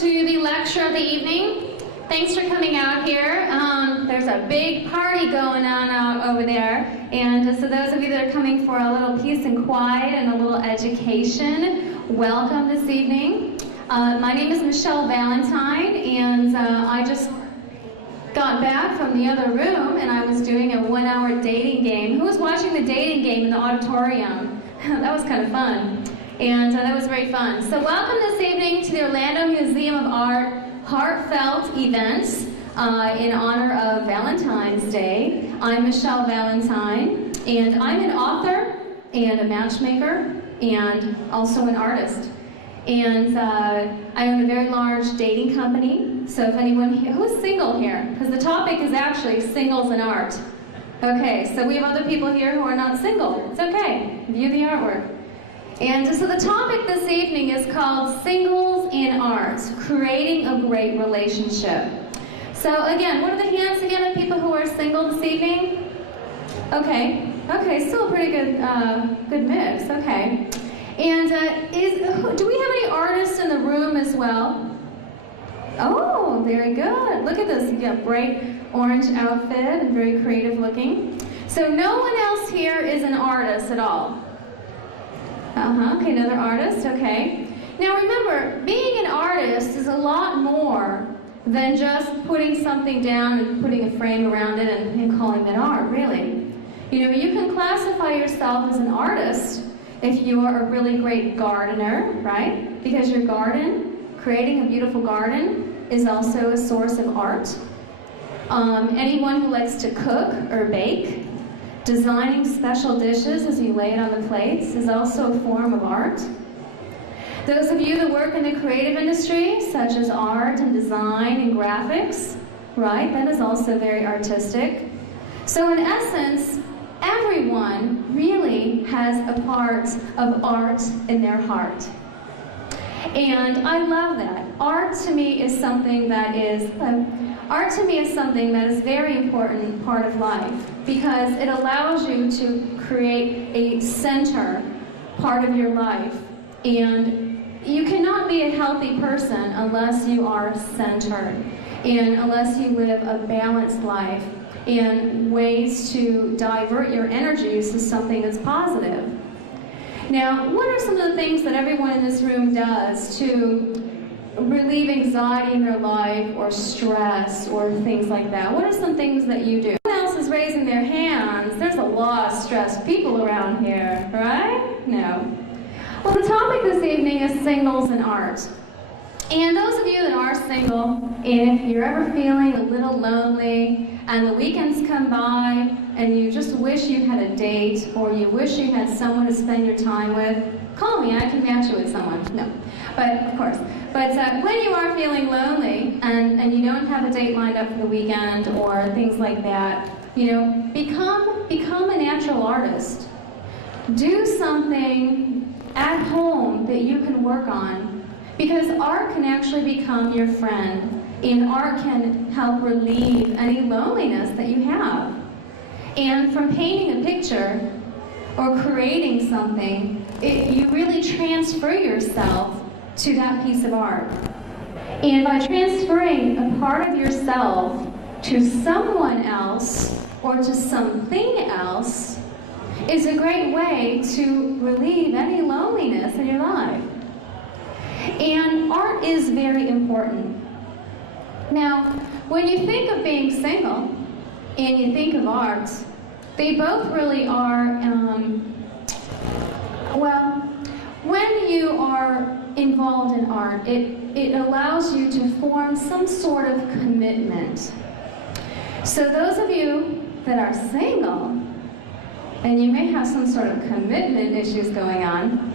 to the lecture of the evening. Thanks for coming out here. There's a big party going on out over there. And so those of you that are coming for a little peace and quiet and a little education, welcome this evening. My name is Michelle Valentine, and I just got back from the other room, and I was doing a 1-hour dating game. Who was watching the dating game in the auditorium? That was kind of fun. And that was very fun. So welcome this evening to the Orlando Museum of Art Heartfelt Events in honor of Valentine's Day. I'm Michelle Valentine, and I'm an author and a matchmaker and also an artist. And I own a very large dating company. So if anyone here, who's single here? Because the topic is actually singles and art. Okay, so we have other people here who are not single. It's okay. View the artwork. And so the topic this evening is called Singles in Art, Creating a Great Relationship. So again, what are the hands again of people who are single this evening? Okay, still a pretty good mix, okay. And do we have any artists in the room as well? Oh, very good. Look at this, you got bright orange outfit and very creative looking. So no one else here is an artist at all? Okay, another artist, okay. Now remember, being an artist is a lot more than just putting something down and putting a frame around it and calling it art, really. You know, you can classify yourself as an artist if you are a really great gardener, right? Because your garden, creating a beautiful garden, is also a source of art. Anyone who likes to cook or bake, designing special dishes as you lay it on the plates is also a form of art. Those of you that work in the creative industry, such as art and design and graphics, right, that is also very artistic. So in essence, everyone really has a part of art in their heart. And I love that. Art to me is something that is very important part of life, because it allows you to create a center part of your life. And you cannot be a healthy person unless you are centered and unless you live a balanced life and ways to divert your energies to something that's positive. Now, what are some of the things that everyone in this room does to relieve anxiety in their life or stress or things like that? What are some things that you do? Someone else is raising their hands. There's a lot of stressed people around here, right? No. Well, the topic this evening is singles and art. And those of you that are single, if you're ever feeling a little lonely and the weekends come by and you just wish you had a date or you wish you had someone to spend your time with, call me, I can match you with someone. No, but of course. But when you are feeling lonely and you don't have a date lined up for the weekend or things like that, you know, become a natural artist. Do something at home that you can work on, because art can actually become your friend, and art can help relieve any loneliness that you have. And from painting a picture or creating something, you really transfer yourself to that piece of art. And by transferring a part of yourself to someone else or to something else is a great way to relieve any loneliness in your life. And art is very important. Now, when you think of being single and you think of art, they both really are, when you are involved in art, it allows you to form some sort of commitment. So those of you that are single, and you may have some sort of commitment issues going on,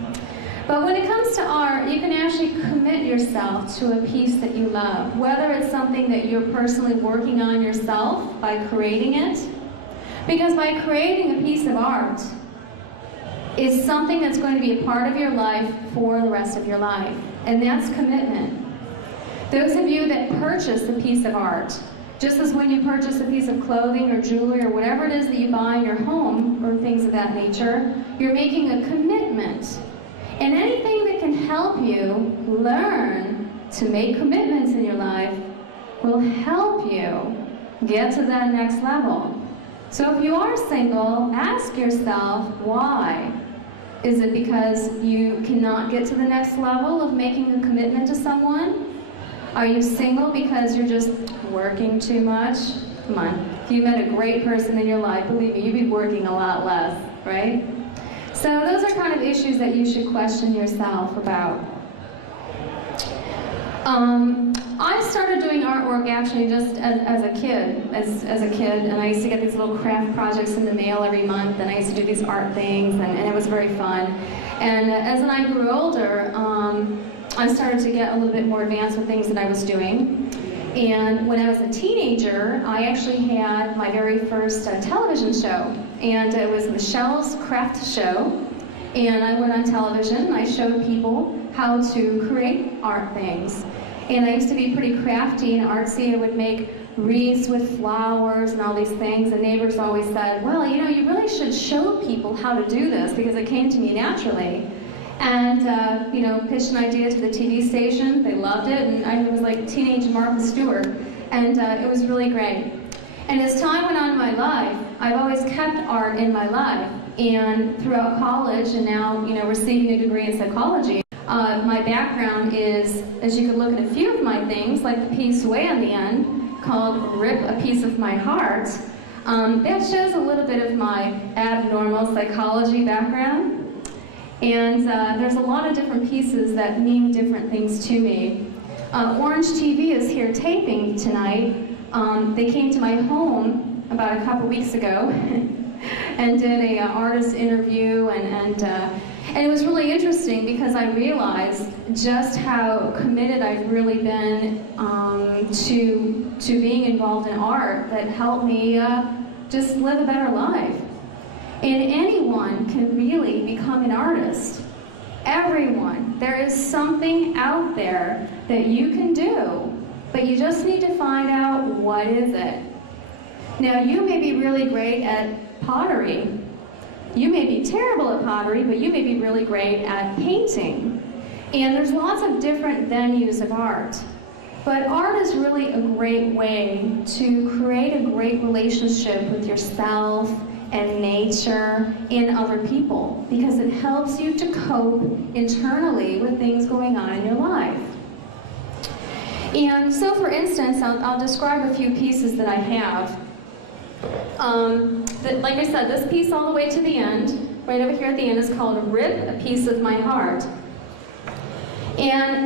but when it comes to art, you can actually commit yourself to a piece that you love, whether it's something that you're personally working on yourself by creating it, because by creating a piece of art is something that's going to be a part of your life for the rest of your life, and that's commitment. Those of you that purchase a piece of art, just as when you purchase a piece of clothing or jewelry or whatever it is that you buy in your home or things of that nature, you're making a commitment. And anything that can help you learn to make commitments in your life will help you get to that next level. So if you are single, ask yourself why. Is it because you cannot get to the next level of making a commitment to someone? Are you single because you're just working too much? Come on, if you met a great person in your life, believe me, you'd be working a lot less, right? So those are kind of issues that you should question yourself about. I started doing artwork actually just as a kid, and I used to get these little craft projects in the mail every month, and I used to do these art things, and it was very fun. And as I grew older, I started to get a little bit more advanced with things that I was doing. And when I was a teenager, I actually had my very first television show, and it was Michelle's Craft Show. And I went on television, and I showed people how to create art things. And I used to be pretty crafty and artsy. I would make wreaths with flowers and all these things. And neighbors always said, well, you know, you really should show people how to do this, because it came to me naturally. And, you know, pitched an idea to the TV station. They loved it, and I was like teenage Martha Stewart. And it was really great. And as time went on in my life, I've always kept art in my life. And throughout college, and now, you know, receiving a degree in psychology, my background is, as you can look at a few of my things, like the piece way on the end, called Rip a Piece of My Heart. That shows a little bit of my abnormal psychology background. And there's a lot of different pieces that mean different things to me. Orange TV is here taping tonight. They came to my home about a couple weeks ago and did a artist interview, and it was really interesting because I realized just how committed I've really been to being involved in art that helped me just live a better life. And anyone can really become an artist. Everyone. There is something out there that you can do, but you just need to find out what is it. Now, you may be really great at pottery. You may be terrible at pottery, but you may be really great at painting. And there's lots of different venues of art. But art is really a great way to create a great relationship with yourself and nature and other people, because it helps you to cope internally with things going on in your life. And so, for instance, I'll describe a few pieces that I have. Like I said, this piece all the way to the end, right over here at the end, is called Rip a Piece of My Heart. And